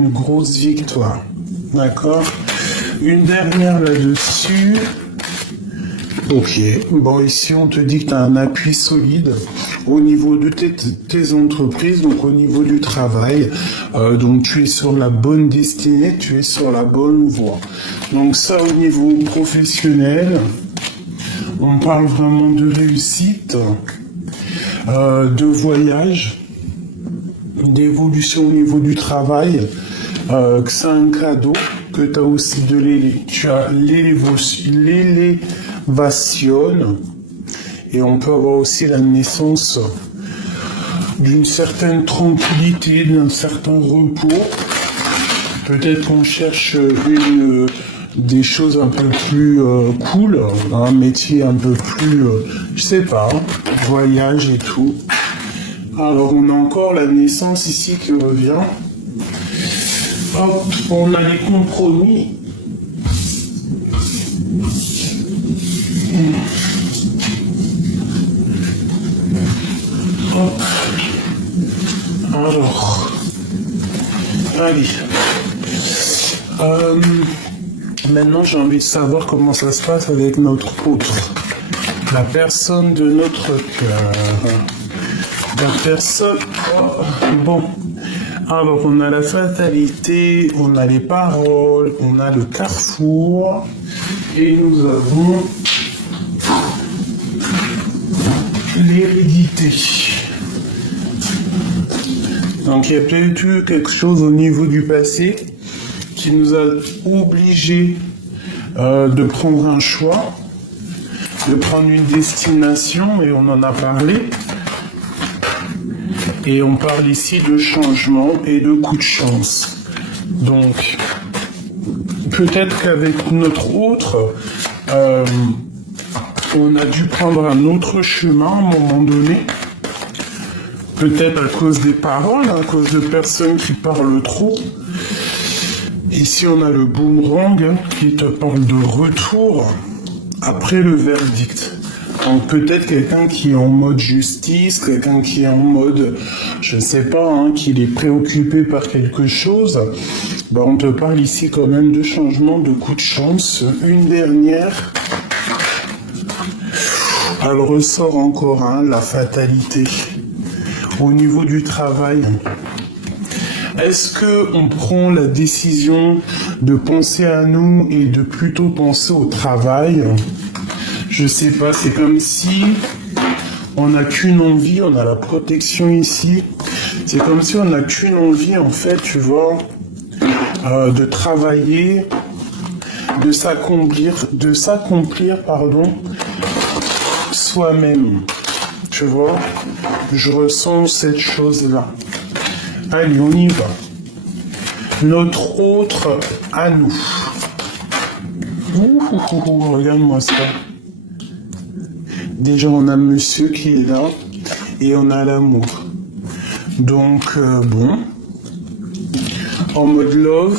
une grosse victoire. D'accord? Une dernière là-dessus. Ok. Bon, ici, on te dit que tu as un appui solide au niveau de tes entreprises, donc au niveau du travail. Donc, tu es sur la bonne destinée, tu es sur la bonne voie. Donc, ça, au niveau professionnel, on parle vraiment de réussite, de voyage, d'évolution au niveau du travail, que c'est un cadeau, que tu as aussi tu as l'élévation, et on peut avoir aussi la naissance d'une certaine tranquillité, d'un certain repos. Peut-être qu'on cherche des choses un peu plus cool, un métier un peu plus, je sais pas, voyage et tout. Alors on a encore la naissance ici qui revient. Hop, on a les compromis. Hop. Alors, allez. Maintenant, j'ai envie de savoir comment ça se passe avec notre autre. La personne de notre cœur. La personne... Oh, bon. Alors, on a la fatalité, on a les paroles, on a le carrefour, et nous avons l'hérédité. Donc, il y a peut-être eu quelque chose au niveau du passé qui nous a obligés de prendre un choix, de prendre une destination, et on en a parlé. Et on parle ici de changement et de coup de chance. Donc, peut-être qu'avec notre autre, on a dû prendre un autre chemin à un moment donné. Peut-être à cause des paroles, à cause de personnes qui parlent trop. Ici, on a le boomerang qui te parle de retour après le verdict. Donc peut-être quelqu'un qui est en mode justice, quelqu'un qui est en mode, je sais pas, hein, qu'il est préoccupé par quelque chose. Ben, on te parle ici quand même de changement, de coup de chance. Une dernière. Elle ressort encore, hein, la fatalité. Au niveau du travail, est-ce que on prend la décision de penser à nous et de plutôt penser au travail? Je sais pas, c'est comme si on n'a qu'une envie, on a la protection ici. C'est comme si on n'a qu'une envie, en fait, tu vois, de travailler, de s'accomplir, pardon, soi-même. Tu vois, je ressens cette chose-là. Allez, on y va. Notre autre à nous. Regarde-moi ça. Déjà, on a monsieur qui est là et on a l'amour. Donc, bon. En mode love,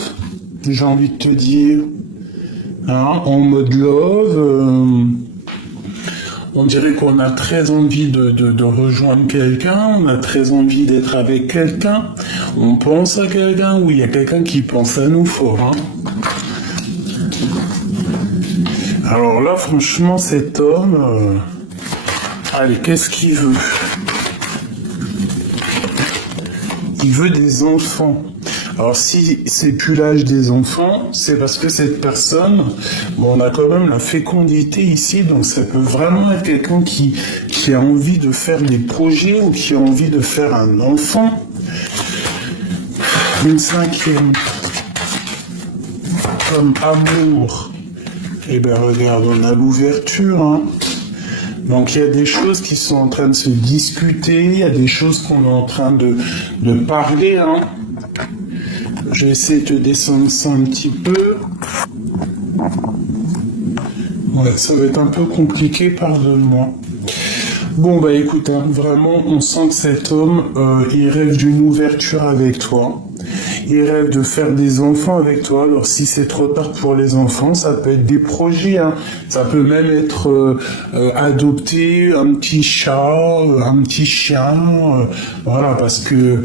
j'ai envie de te dire, hein, en mode love, on dirait qu'on a très envie de rejoindre quelqu'un, on a très envie d'être avec quelqu'un, on pense à quelqu'un, ou il y a quelqu'un qui pense à nous fort. Hein. Alors là, franchement, cet homme... allez, qu'est-ce qu'il veut? Il veut des enfants. Alors si c'est plus l'âge des enfants, c'est parce que cette personne, bon, on a quand même la fécondité ici, donc ça peut vraiment être quelqu'un qui a envie de faire des projets ou qui a envie de faire un enfant. Une cinquième, comme amour. Eh ben regarde, on a l'ouverture, hein. Donc il y a des choses qui sont en train de se discuter, il y a des choses qu'on est en train de parler, hein. Je vais essayer de te descendre ça un petit peu. Ouais, ça va être un peu compliqué, pardonne-moi. Bon, bah écoute, hein, vraiment, on sent que cet homme, il rêve d'une ouverture avec toi. il rêve de faire des enfants avec toi. Alors si c'est trop tard pour les enfants, ça peut être des projets, hein. Ça peut même être adopter un petit chat, un petit chien, voilà, parce que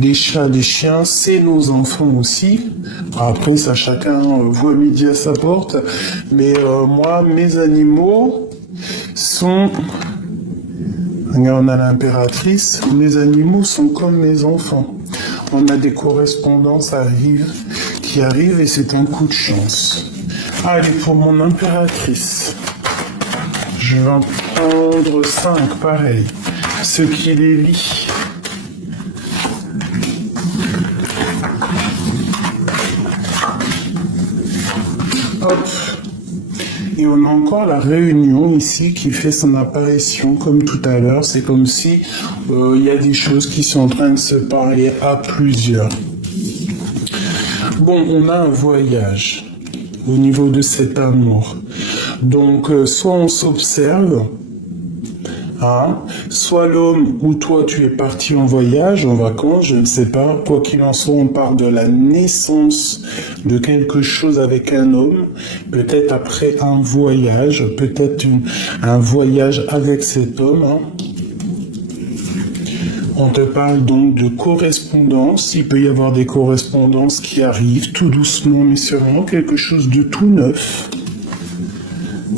les chats, les chiens, c'est nos enfants aussi. Après, ça, chacun voit midi à sa porte. Mais moi, mes animaux sont... Regarde, on a l'impératrice. Mes animaux sont comme mes enfants. On a des correspondances qui arrivent et c'est un coup de chance. Allez, pour mon impératrice, je vais en prendre 5, pareil. Ce qui les lie. Hop. Et on a encore la réunion ici qui fait son apparition comme tout à l'heure. C'est comme si il y a des choses qui sont en train de se parler à plusieurs. Bon, on a un voyage au niveau de cet amour. Donc, soit on s'observe, hein, soit l'homme ou toi tu es parti en voyage, en vacances, je ne sais pas. Quoi qu'il en soit, on parle de la naissance de quelque chose avec un homme, peut-être après un voyage, peut-être un voyage avec cet homme. Hein. On te parle donc de correspondance. Il peut y avoir des correspondances qui arrivent tout doucement, mais sûrement quelque chose de tout neuf.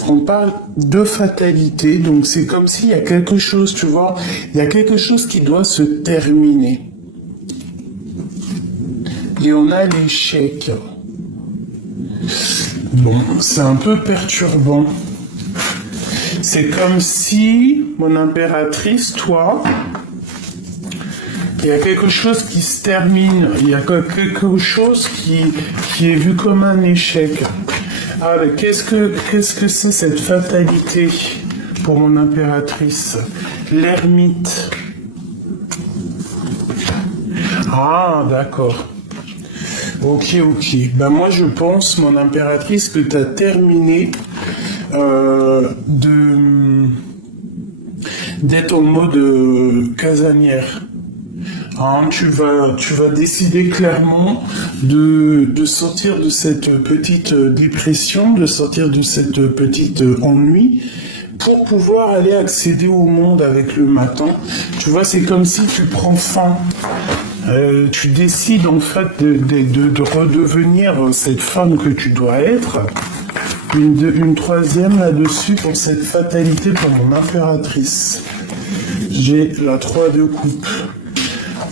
On parle de fatalité, donc c'est comme s'il y a quelque chose, tu vois, il y a quelque chose qui doit se terminer. Et on a l'échec. Bon, c'est un peu perturbant. C'est comme si, mon impératrice, toi, il y a quelque chose qui se termine, il y a quelque chose qui est vu comme un échec. Alors, qu'est-ce que c'est cette fatalité pour mon impératrice? L'ermite. Ah, d'accord. Ok. Ben moi, je pense, mon impératrice, que tu as terminé d'être en mode casanière. Hein, tu vas décider clairement de sortir de cette petite dépression, de sortir de cette petite ennui, pour pouvoir aller accéder au monde avec le matin. Tu vois, c'est comme si tu prends faim. Tu décides en fait de redevenir cette femme que tu dois être. Une troisième là-dessus pour cette fatalité pour mon impératrice. J'ai la 3 de coupe.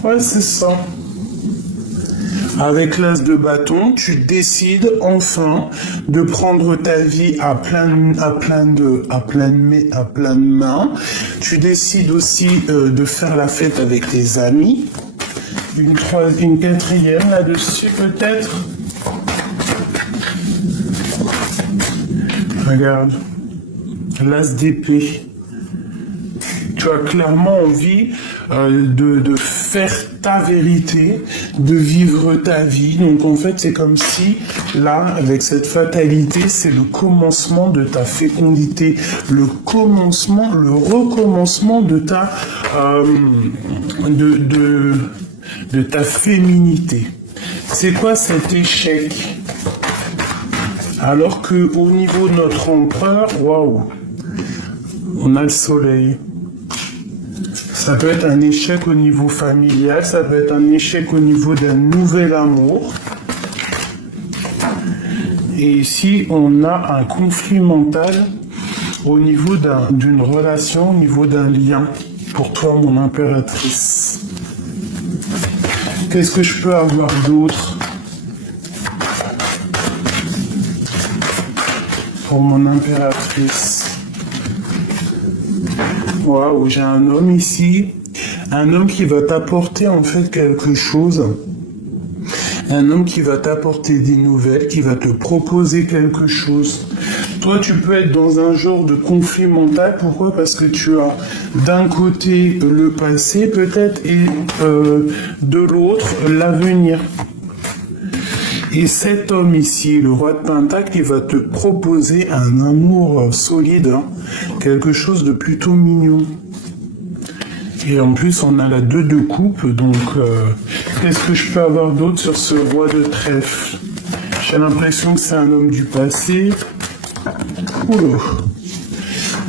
Ouais, c'est ça. Avec l'as de bâton, tu décides enfin de prendre ta vie à pleine main. Tu décides aussi de faire la fête avec tes amis. Une quatrième là-dessus peut-être. Regarde, l'as d'épée. Tu as clairement envie de faire ta vérité, de vivre ta vie. Donc en fait, c'est comme si, là, avec cette fatalité, c'est le commencement de ta fécondité, le recommencement de ta de ta féminité. C'est quoi cet échec? Alors que au niveau de notre empereur, waouh, on a le soleil. Ça peut être un échec au niveau familial, ça peut être un échec au niveau d'un nouvel amour. Et ici, on a un conflit mental au niveau d'une relation, au niveau d'un lien. Pour toi, mon impératrice. Qu'est-ce que je peux avoir d'autre pour mon impératrice? Waouh, j'ai un homme ici, un homme qui va t'apporter en fait quelque chose, un homme qui va t'apporter des nouvelles, qui va te proposer quelque chose. Toi, tu peux être dans un genre de conflit mental. Pourquoi? Parce que tu as d'un côté le passé peut-être et de l'autre l'avenir. Et cet homme ici, le roi de Pentacle, il va te proposer un amour solide, hein, quelque chose de plutôt mignon. Et en plus, on a la 2 de coupe, donc Qu'est-ce que je peux avoir d'autre sur ce roi de trèfle? J'ai l'impression que c'est un homme du passé. Oula.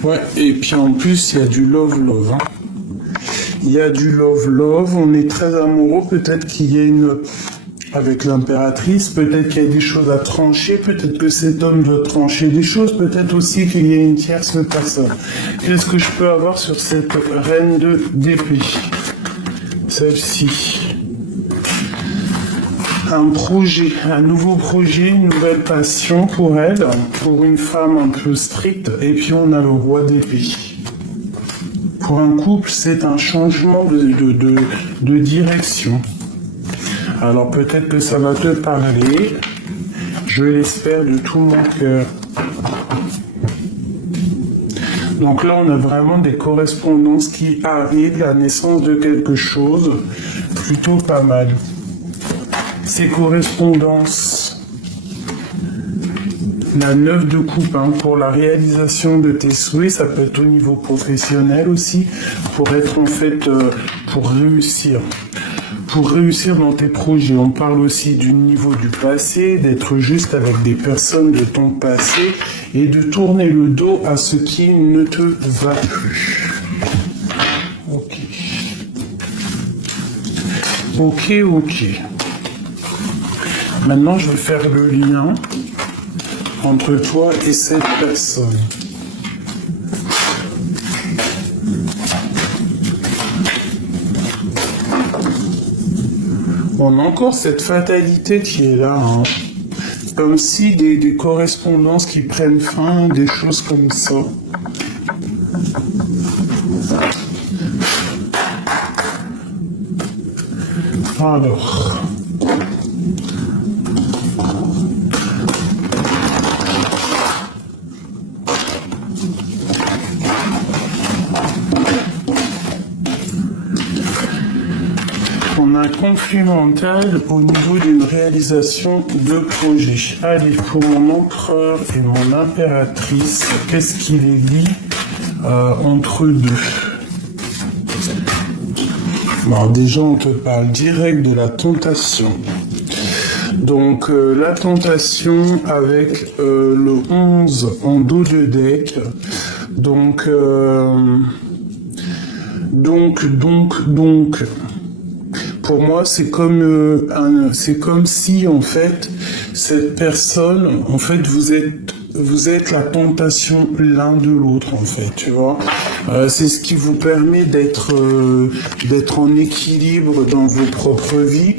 Ouais, et puis en plus, il y a du love-love. Hein. Il y a du love-love, on est très amoureux, peut-être qu'il y a une... Avec l'impératrice, peut-être qu'il y a des choses à trancher, peut-être que cet homme doit trancher des choses, peut-être aussi qu'il y a une tierce personne. Qu'est-ce que je peux avoir sur cette reine d'épée? Celle-ci. Un projet, un nouveau projet, une nouvelle passion pour elle, pour une femme un peu stricte, et puis on a le roi d'épée. Pour un couple, c'est un changement de direction. Alors peut-être que ça va te parler, je l'espère de tout mon cœur. Donc là, on a vraiment des correspondances qui arrivent, la naissance de quelque chose, plutôt pas mal. Ces correspondances, la 9 de coupe, hein, pour la réalisation de tes souhaits, ça peut être au niveau professionnel aussi, pour être en fait, pour réussir. Pour réussir dans tes projets, on parle aussi du niveau du passé, d'être juste avec des personnes de ton passé et de tourner le dos à ce qui ne te va plus. Ok. Ok, ok. Maintenant, je vais faire le lien entre toi et cette personne. On a encore cette fatalité qui est là, hein. Comme si des correspondances qui prennent fin, des choses comme ça. Alors... On a un conflit mental au niveau d'une réalisation de projet. Allez, pour mon empereur et mon impératrice, qu'est-ce qui les lie entre eux deux? Bon, déjà, on te parle direct de la tentation. Donc, la tentation avec le 11 en dos de deck. Donc, pour moi, c'est comme si en fait cette personne, en fait, vous êtes la tentation l'un de l'autre, en fait, tu vois. C'est ce qui vous permet d'être en équilibre dans vos propres vies.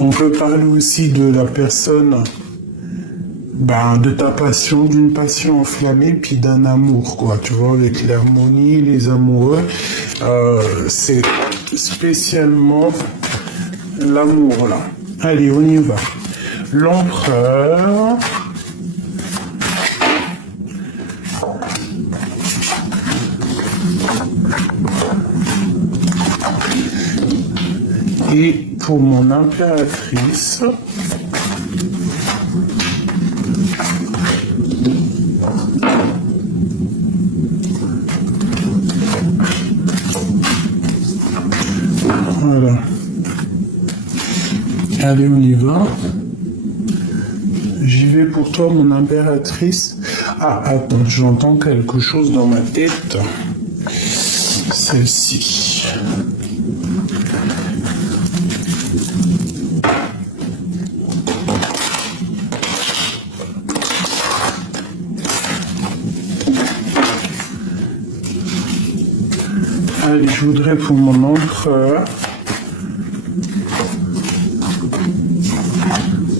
On peut parler aussi de la personne, de ta passion, d'une passion enflammée, puis d'un amour, quoi. Tu vois, avec l'harmonie, les amoureux, c'est spécialement l'amour, là. Allez, on y va. L'empereur. Et pour mon impératrice, voilà. Allez, on y va. J'y vais pour toi, mon impératrice. Ah, attends, j'entends quelque chose dans ma tête. Celle-ci. Allez, je voudrais pour mon empereur.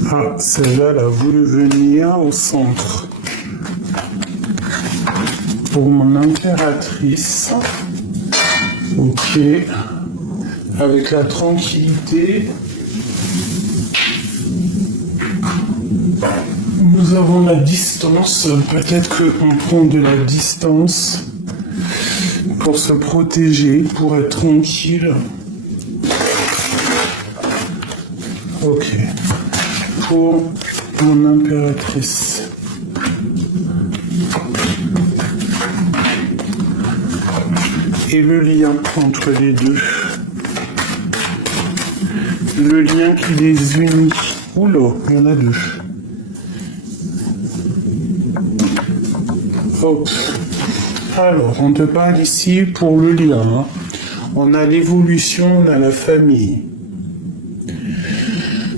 Ah, celle-là, elle a voulu venir au centre. Pour mon impératrice. Ok. Avec la tranquillité. Nous avons la distance. Peut-être qu'on prend de la distance pour se protéger, pour être tranquille. Ok. Pour mon impératrice. Et le lien entre les deux. le lien qui les unit. Oula, il y en a deux. Hop. Alors, on te parle ici pour le lien. Hein. On a l'évolution, on a la famille.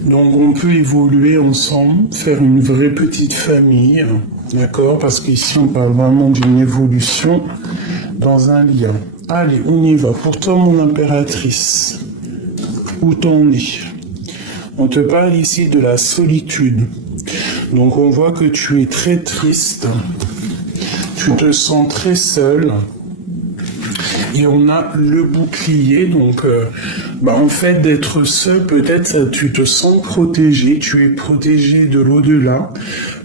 Donc on peut évoluer ensemble, faire une vraie petite famille, d'accord? Parce qu'ici on parle vraiment d'une évolution dans un lien. Allez, on y va. Pour toi, mon impératrice, où t'en es? On te parle ici de la solitude. Donc on voit que tu es très triste, tu te sens très seul. Et on a le bouclier, donc en fait d'être seul, peut-être tu te sens protégé, tu es protégé de l'au-delà.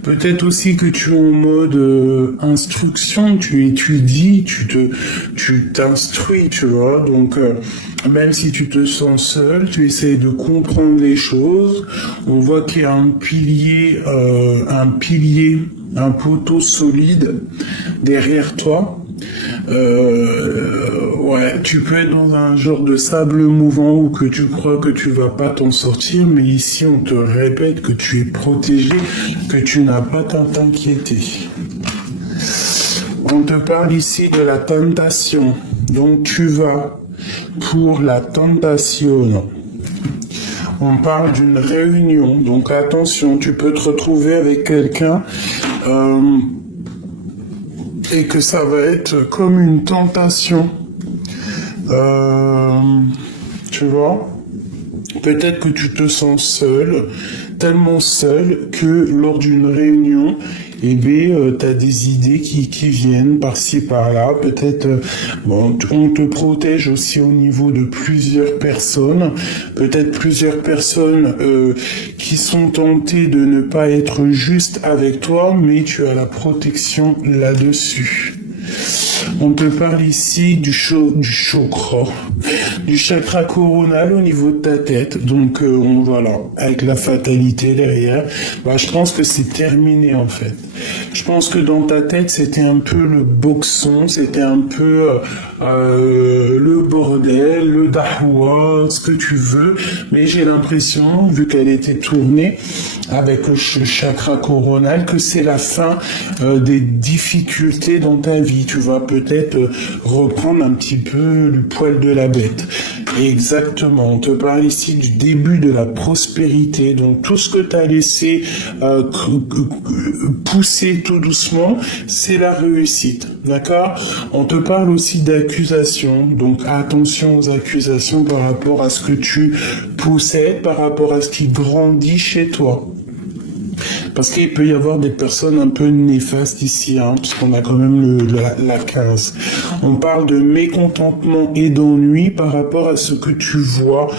Peut-être aussi que tu es en mode instruction, tu étudies, tu t'instruis, tu vois. Donc même si tu te sens seul, tu essaies de comprendre les choses. On voit qu'il y a un pilier, un poteau solide derrière toi. Ouais, tu peux être dans un genre de sable mouvant où que tu crois que tu vas pas t'en sortir, mais ici on te répète que tu es protégé, que tu n'as pas à t'inquiéter. On te parle ici de la tentation, donc tu vas pour la tentation. On parle d'une réunion, donc attention, tu peux te retrouver avec quelqu'un et que ça va être comme une tentation. Tu vois, peut-être que tu te sens seul, tellement seul que lors d'une réunion, t'as des idées qui viennent par-ci par-là. Peut-être, on te protège aussi au niveau de plusieurs personnes. Peut-être plusieurs personnes qui sont tentées de ne pas être juste avec toi, mais tu as la protection là-dessus. On te parle ici du chakra coronal au niveau de ta tête. Donc voilà, avec la fatalité derrière, je pense que c'est terminé en fait. Je pense que dans ta tête, c'était un peu le boxon, c'était un peu le bordel, le dahwa, ce que tu veux. Mais j'ai l'impression, vu qu'elle était tournée avec le chakra coronal, que c'est la fin des difficultés dans ta vie. Tu vas peut-être reprendre un petit peu le poil de la bête. Exactement, on te parle ici du début de la prospérité. Donc tout ce que tu as laissé pousser tout doucement, c'est la réussite. D'accord? On te parle aussi d'accusations. Donc attention aux accusations par rapport à ce que tu possèdes, par rapport à ce qui grandit chez toi. Parce qu'il peut y avoir des personnes un peu néfastes ici, hein, puisqu'on a quand même la 15. On parle de mécontentement et d'ennui par rapport à ce que tu vois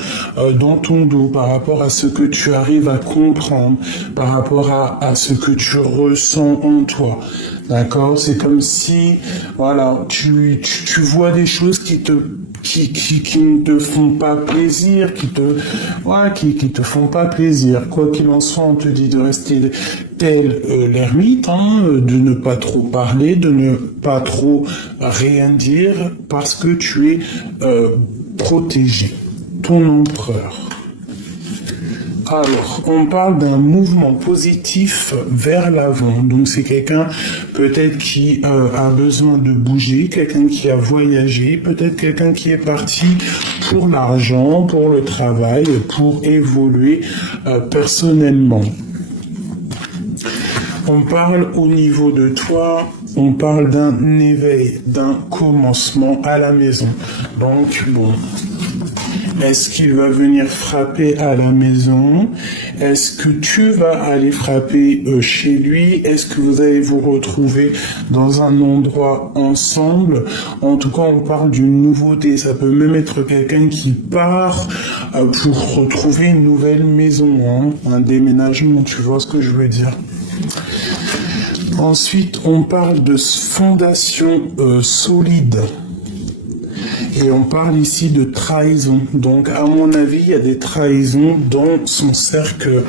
dans ton dos, par rapport à ce que tu arrives à comprendre, par rapport à ce que tu ressens en toi. D'accord? C'est comme si, voilà, tu vois des choses qui ne te font pas plaisir, qui te font pas plaisir. Quoi qu'il en soit, on te dit de rester tel l'ermite, hein, de ne pas trop parler, de ne pas trop rien dire, parce que tu es protégé. Ton empereur. Alors, on parle d'un mouvement positif vers l'avant. Donc, c'est quelqu'un peut-être qui a besoin de bouger, quelqu'un qui a voyagé, peut-être quelqu'un qui est parti pour l'argent, pour le travail, pour évoluer personnellement. On parle au niveau de toi, on parle d'un éveil, d'un commencement à la maison. Donc, bon... Est-ce qu'il va venir frapper à la maison? Est-ce que tu vas aller frapper chez lui? Est-ce que vous allez vous retrouver dans un endroit ensemble? En tout cas, on parle d'une nouveauté. Ça peut même être quelqu'un qui part pour retrouver une nouvelle maison, hein, un déménagement, tu vois ce que je veux dire. Ensuite, on parle de fondation solide. Et on parle ici de trahison. Donc, à mon avis, il y a des trahisons dans son cercle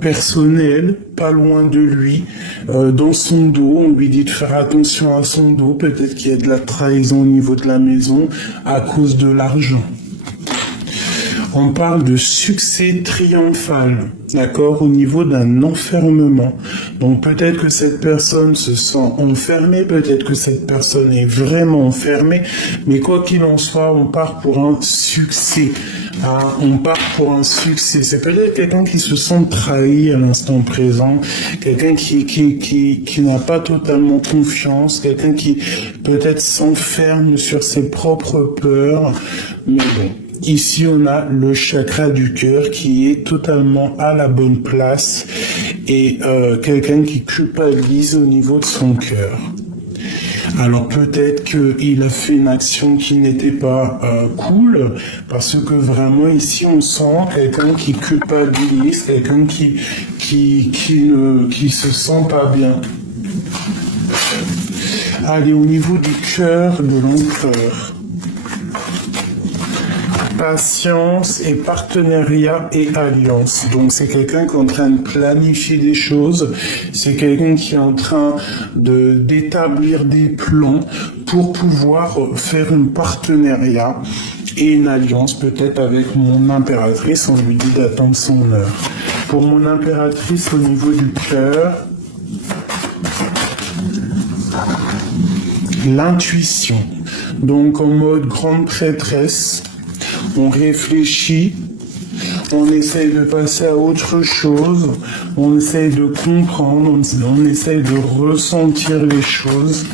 personnel, pas loin de lui, dans son dos. On lui dit de faire attention à son dos. Peut-être qu'il y a de la trahison au niveau de la maison à cause de l'argent. On parle de succès triomphal, d'accord, au niveau d'un enfermement. Donc peut-être que cette personne se sent enfermée, peut-être que cette personne est vraiment enfermée, mais quoi qu'il en soit, on part pour un succès. On part pour un succès. C'est peut-être quelqu'un qui se sent trahi à l'instant présent, quelqu'un qui n'a pas totalement confiance, quelqu'un qui peut-être s'enferme sur ses propres peurs, mais bon. Ici, on a le chakra du cœur qui est totalement à la bonne place et quelqu'un qui culpabilise au niveau de son cœur. Alors peut-être qu'il a fait une action qui n'était pas cool, parce que vraiment ici on sent quelqu'un qui culpabilise, quelqu'un qui se sent pas bien. Allez, au niveau du cœur de l'empereur. Patience et partenariat et alliance. Donc c'est quelqu'un qui est en train de planifier des choses, c'est quelqu'un qui est en train d'établir des plans pour pouvoir faire un partenariat et une alliance peut-être avec mon impératrice. On lui dit d'attendre son heure. Pour mon impératrice au niveau du cœur, l'intuition. Donc en mode grande prêtresse, on réfléchit, on essaye de passer à autre chose, on essaye de comprendre, on essaye de ressentir les choses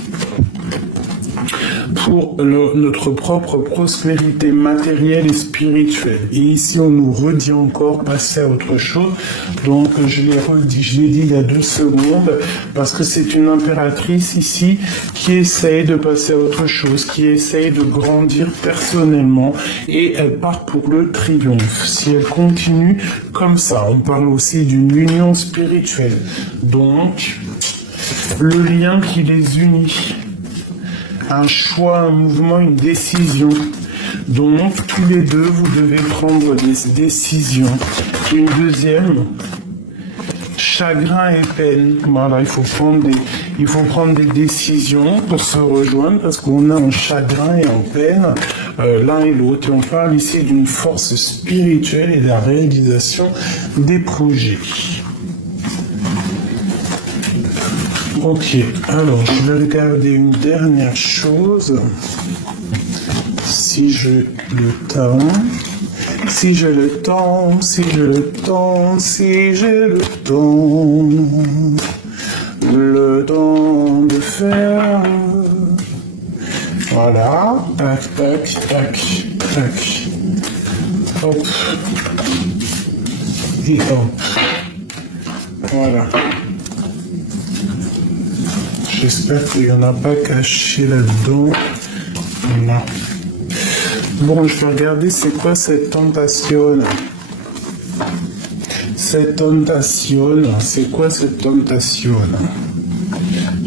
pour notre propre prospérité matérielle et spirituelle. Et ici, on nous redit encore passer à autre chose. Donc, je l'ai dit il y a 2 secondes, parce que c'est une impératrice ici qui essaye de passer à autre chose, qui essaye de grandir personnellement, et elle part pour le triomphe. Si elle continue comme ça, on parle aussi d'une union spirituelle. Donc, le lien qui les unit. Un choix, un mouvement, une décision. Donc, tous les deux, vous devez prendre des décisions. Une deuxième, chagrin et peine. Voilà, il faut prendre des décisions pour se rejoindre, parce qu'on a un chagrin et en peine, l'un et l'autre. Et on parle ici d'une force spirituelle et de la réalisation des projets. Ok, alors je vais regarder une dernière chose, si j'ai le temps, si j'ai le temps, si j'ai le temps, si j'ai le temps de faire, voilà, tac, tac, tac, tac, hop, et hop, voilà. J'espère qu'il n'y en a pas caché là-dedans. Voilà. Bon, je vais regarder c'est quoi cette tentation. Cette tentation, c'est quoi cette tentation?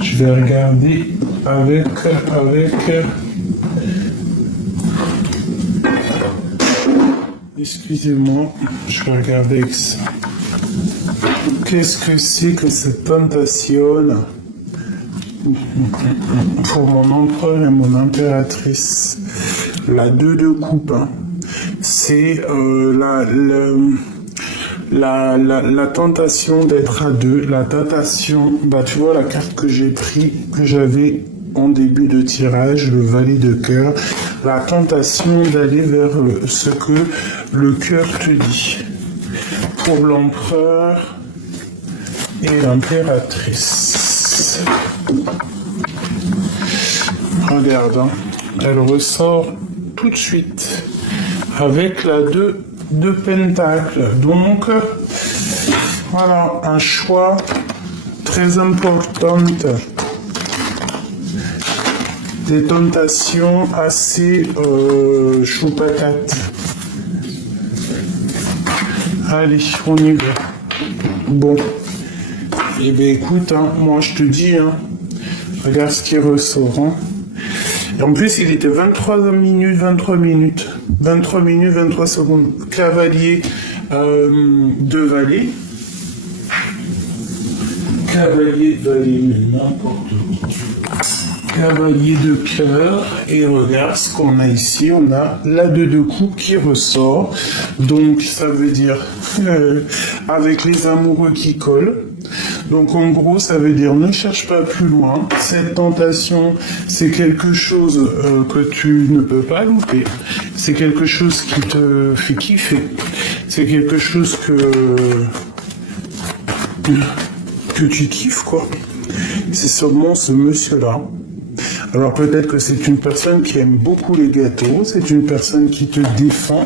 Je vais regarder avec... Excusez-moi, je vais regarder avec ça. Qu'est-ce que c'est que cette tentation pour mon empereur et mon impératrice? La 2 de coupe, hein. C'est la tentation d'être à deux, la tentation, tu vois la carte que j'ai pris, que j'avais en début de tirage, le valet de cœur, la tentation d'aller vers ce que le cœur te dit. Pour l'empereur et l'impératrice. Regarde, hein, elle ressort tout de suite avec la 2 de pentacles. Donc, voilà, un choix très important. Des tentations assez chou-patate. Allez, on y va. Bon. Eh bien, écoute, hein, moi je te dis, hein, regarde ce qui ressort. Hein. Et en plus, il était 23 minutes, 23 minutes. 23 minutes, 23 secondes. Cavalier de valet. Cavalier de n'importe où. Cavalier de cœur, et regarde ce qu'on a ici, on a la 2 de coupe qui ressort, donc ça veut dire avec les amoureux qui collent. Donc en gros ça veut dire ne cherche pas plus loin, cette tentation c'est quelque chose que tu ne peux pas louper, c'est quelque chose qui te fait kiffer, c'est quelque chose que tu kiffes quoi, c'est seulement ce monsieur là. Alors peut-être que c'est une personne qui aime beaucoup les gâteaux, c'est une personne qui te défend.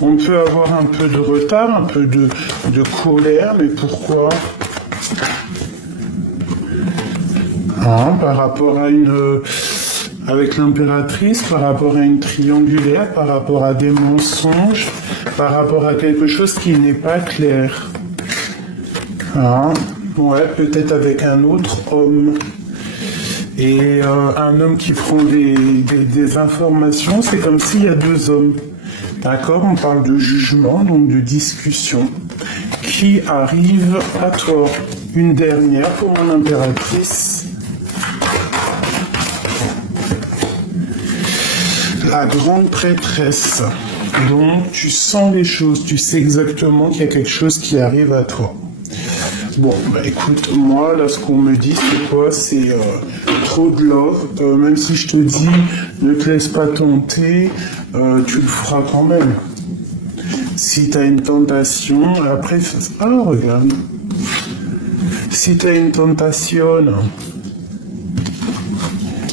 On peut avoir un peu de retard, un peu de colère, mais pourquoi? Par rapport à avec l'impératrice, par rapport à une triangulaire, par rapport à des mensonges, par rapport à quelque chose qui n'est pas clair. Ouais, peut-être avec un autre homme. Et un homme qui prend des informations, c'est comme s'il y a 2 hommes. D'accord? On parle de jugement, donc de discussion, qui arrive à toi. Une dernière pour mon impératrice. La grande prêtresse. Donc, tu sens les choses, tu sais exactement qu'il y a quelque chose qui arrive à toi. Bon, bah écoute, moi, là, ce qu'on me dit, c'est quoi? C'est trop de love. Même si je te dis, ne te laisse pas tenter, tu le feras quand même. Si tu as une tentation, après... Alors, regarde. Si tu as une tentation...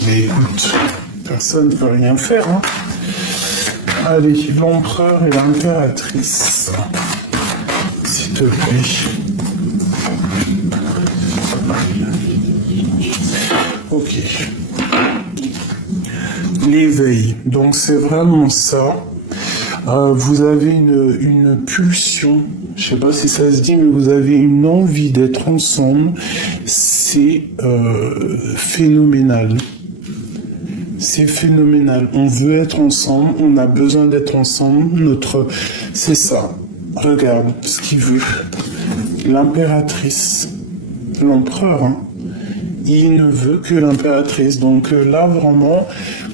Mais écoute, personne ne peut rien faire, hein. Allez, l'empereur et l'impératrice. S'il te plaît. Ok. L'éveil. Donc c'est vraiment ça. Vous avez une pulsion. Je sais pas si ça se dit, mais vous avez une envie d'être ensemble. C'est phénoménal. C'est phénoménal. On veut être ensemble. On a besoin d'être ensemble. C'est ça. Regarde ce qu'il veut. L'impératrice. L'empereur, hein. Il ne veut que l'impératrice. Donc là, vraiment,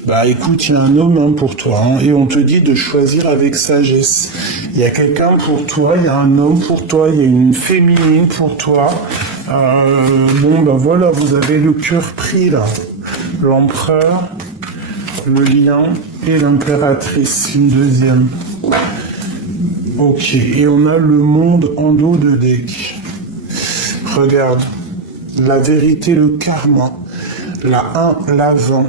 bah écoute, il y a un homme hein, pour toi. Hein, et on te dit de choisir avec sagesse. Il y a quelqu'un pour toi, il y a un homme pour toi, il y a une féminine pour toi. Bon, ben voilà, vous avez le cœur pris là. L'empereur, le lion et l'impératrice, une deuxième. Ok, et on a le monde en dos de deck. Regarde. La vérité, le karma, la 1, la 20.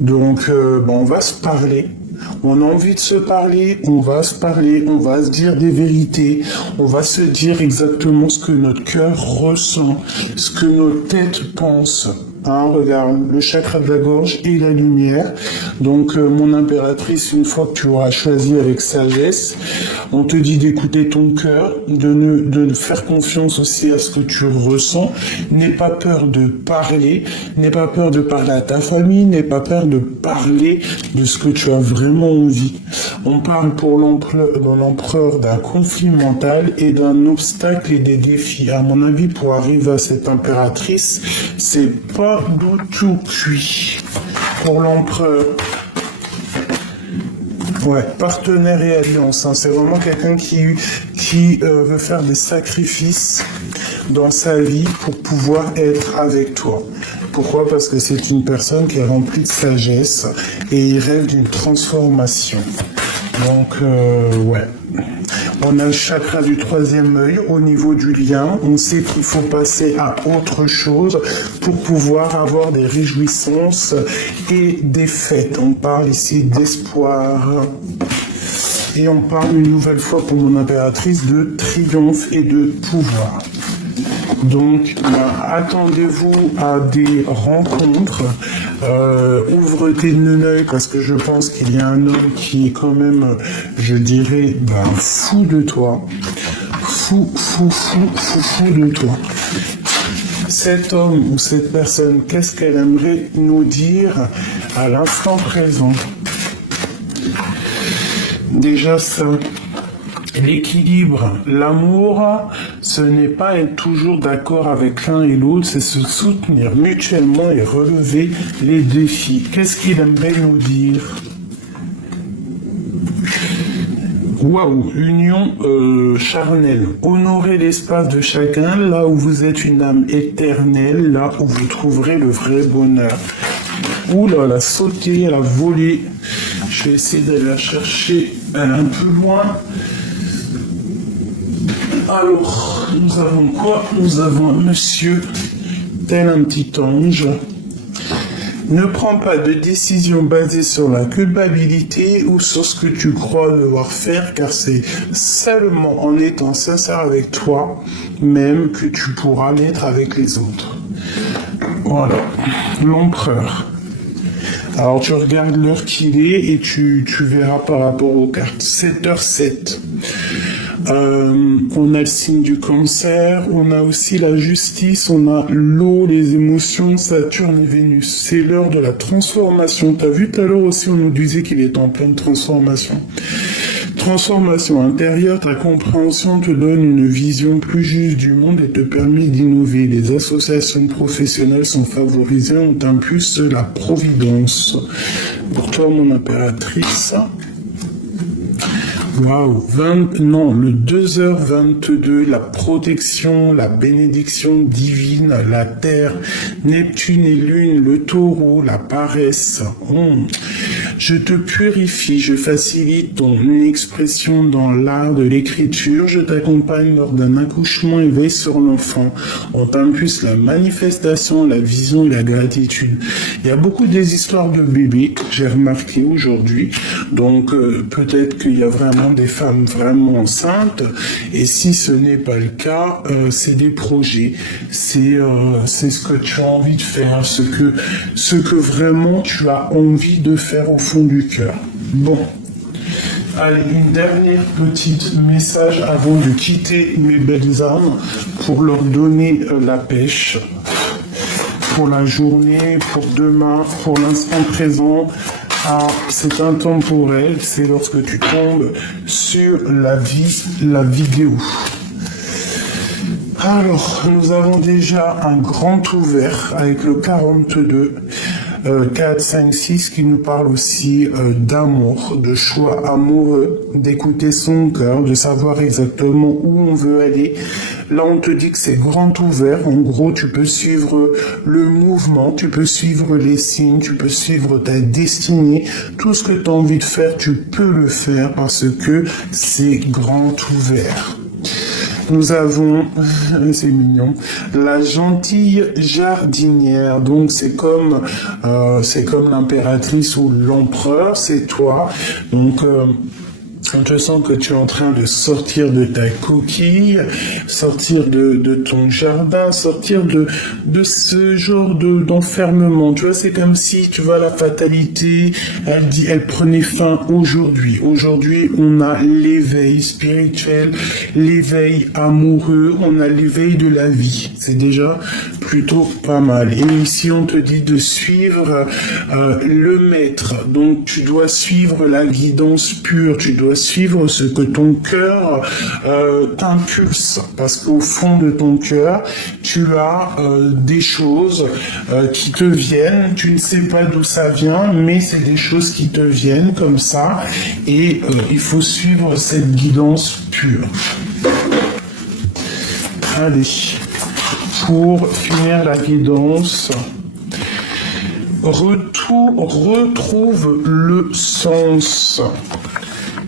Donc, on va se parler. On a envie de se parler, on va se parler, on va se dire des vérités, on va se dire exactement ce que notre cœur ressent, ce que notre tête pense. Hein, regarde, le chakra de la gorge et la lumière. Donc, mon impératrice, une fois que tu auras choisi avec sagesse, on te dit d'écouter ton cœur, de faire confiance aussi à ce que tu ressens. N'aie pas peur de parler, n'aie pas peur de parler à ta famille, n'aie pas peur de parler de ce que tu as vraiment envie. On parle pour l'empereur d'un conflit mental et d'un obstacle et des défis. À mon avis, pour arriver à cette impératrice, c'est pas du tout cuit. Pour l'empereur, ouais, partenaire et alliance, hein, c'est vraiment quelqu'un qui veut faire des sacrifices dans sa vie pour pouvoir être avec toi. Pourquoi? Parce que c'est une personne qui est remplie de sagesse et il rêve d'une transformation. Donc, ouais. On a le chakra du 3e œil au niveau du lien. On sait qu'il faut passer à autre chose pour pouvoir avoir des réjouissances et des fêtes. On parle ici d'espoir. Et on parle une nouvelle fois pour mon impératrice de triomphe et de pouvoir. Donc, attendez-vous à des rencontres. Ouvre tes œils parce que je pense qu'il y a un homme qui est quand même, je dirais, fou de toi. Fou de toi. Cet homme ou cette personne, qu'est-ce qu'elle aimerait nous dire à l'instant présent? Déjà ça. L'équilibre, l'amour, ce n'est pas être toujours d'accord avec l'un et l'autre, c'est se soutenir mutuellement et relever les défis. Qu'est-ce qu'il aimerait nous dire? Waouh, union charnelle. Honorez l'espace de chacun, là où vous êtes une âme éternelle, là où vous trouverez le vrai bonheur. Ouh là là, sauter, elle a volé. Je vais essayer d'aller la chercher un peu loin. Alors, nous avons quoi? Nous avons un monsieur, tel un petit ange. Ne prends pas de décision basée sur la culpabilité ou sur ce que tu crois devoir faire, car c'est seulement en étant sincère avec toi même que tu pourras l'être avec les autres. Voilà, l'empereur. Alors tu regardes l'heure qu'il est et tu verras par rapport aux cartes. 7h07. On a le signe du cancer, on a aussi la justice, on a l'eau, les émotions, Saturne et Vénus. C'est l'heure de la transformation. T'as vu tout à l'heure aussi, on nous disait qu'il est en pleine transformation. Transformation intérieure, ta compréhension te donne une vision plus juste du monde et te permet d'innover. Les associations professionnelles sont favorisées, on t'impulse la providence. Pour toi, mon impératrice... Waouh, le 2h22, la protection, la bénédiction divine, la terre, Neptune et Lune, le taureau, la paresse. Je te purifie, je facilite ton expression dans l'art de l'écriture, je t'accompagne lors d'un accouchement et veille sur l'enfant. On t'impulse la manifestation, la vision et la gratitude. Il y a beaucoup des histoires de bébés que j'ai remarqué aujourd'hui, donc peut-être qu'il y a vraiment des femmes vraiment enceintes, et si ce n'est pas le cas, c'est des projets, c'est ce que tu as envie de faire, ce que vraiment tu as envie de faire au fond du cœur. Bon, allez, une dernière petite message avant de quitter mes belles âmes pour leur donner la pêche pour la journée, pour demain, pour l'instant présent. C'est intemporel, c'est lorsque tu tombes sur la vidéo. Alors, nous avons déjà un grand ouvert avec le 42, 4, 5, 6 qui nous parle aussi d'amour, de choix amoureux, d'écouter son cœur, de savoir exactement où on veut aller. Là, on te dit que c'est grand ouvert. En gros, tu peux suivre le mouvement, tu peux suivre les signes, tu peux suivre ta destinée. Tout ce que tu as envie de faire, tu peux le faire parce que c'est grand ouvert. Nous avons, c'est mignon, la gentille jardinière. Donc c'est comme l'impératrice ou l'empereur, c'est toi. Donc on te sent que tu es en train de sortir de ta coquille, sortir de ton jardin, sortir de ce genre d'enfermement. Tu vois, c'est comme si, tu vois, la fatalité, elle prenait fin aujourd'hui. Aujourd'hui, on a l'éveil spirituel, l'éveil amoureux, on a l'éveil de la vie. C'est déjà plutôt pas mal. Et ici, on te dit de suivre le maître. Donc, tu dois suivre la guidance pure, tu dois suivre ce que ton cœur t'impulse, parce qu'au fond de ton cœur, tu as des choses qui te viennent, tu ne sais pas d'où ça vient, mais c'est des choses qui te viennent comme ça, et il faut suivre cette guidance pure. Allez, pour finir la guidance, retrouve le sens.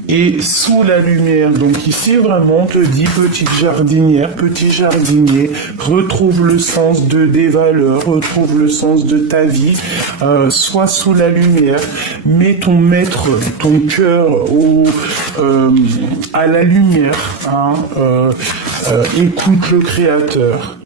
Et sous la lumière, donc ici vraiment on te dit petite jardinière, petit jardinier, retrouve le sens des valeurs, retrouve le sens de ta vie, sois sous la lumière, mets ton maître, ton cœur à la lumière, écoute le Créateur.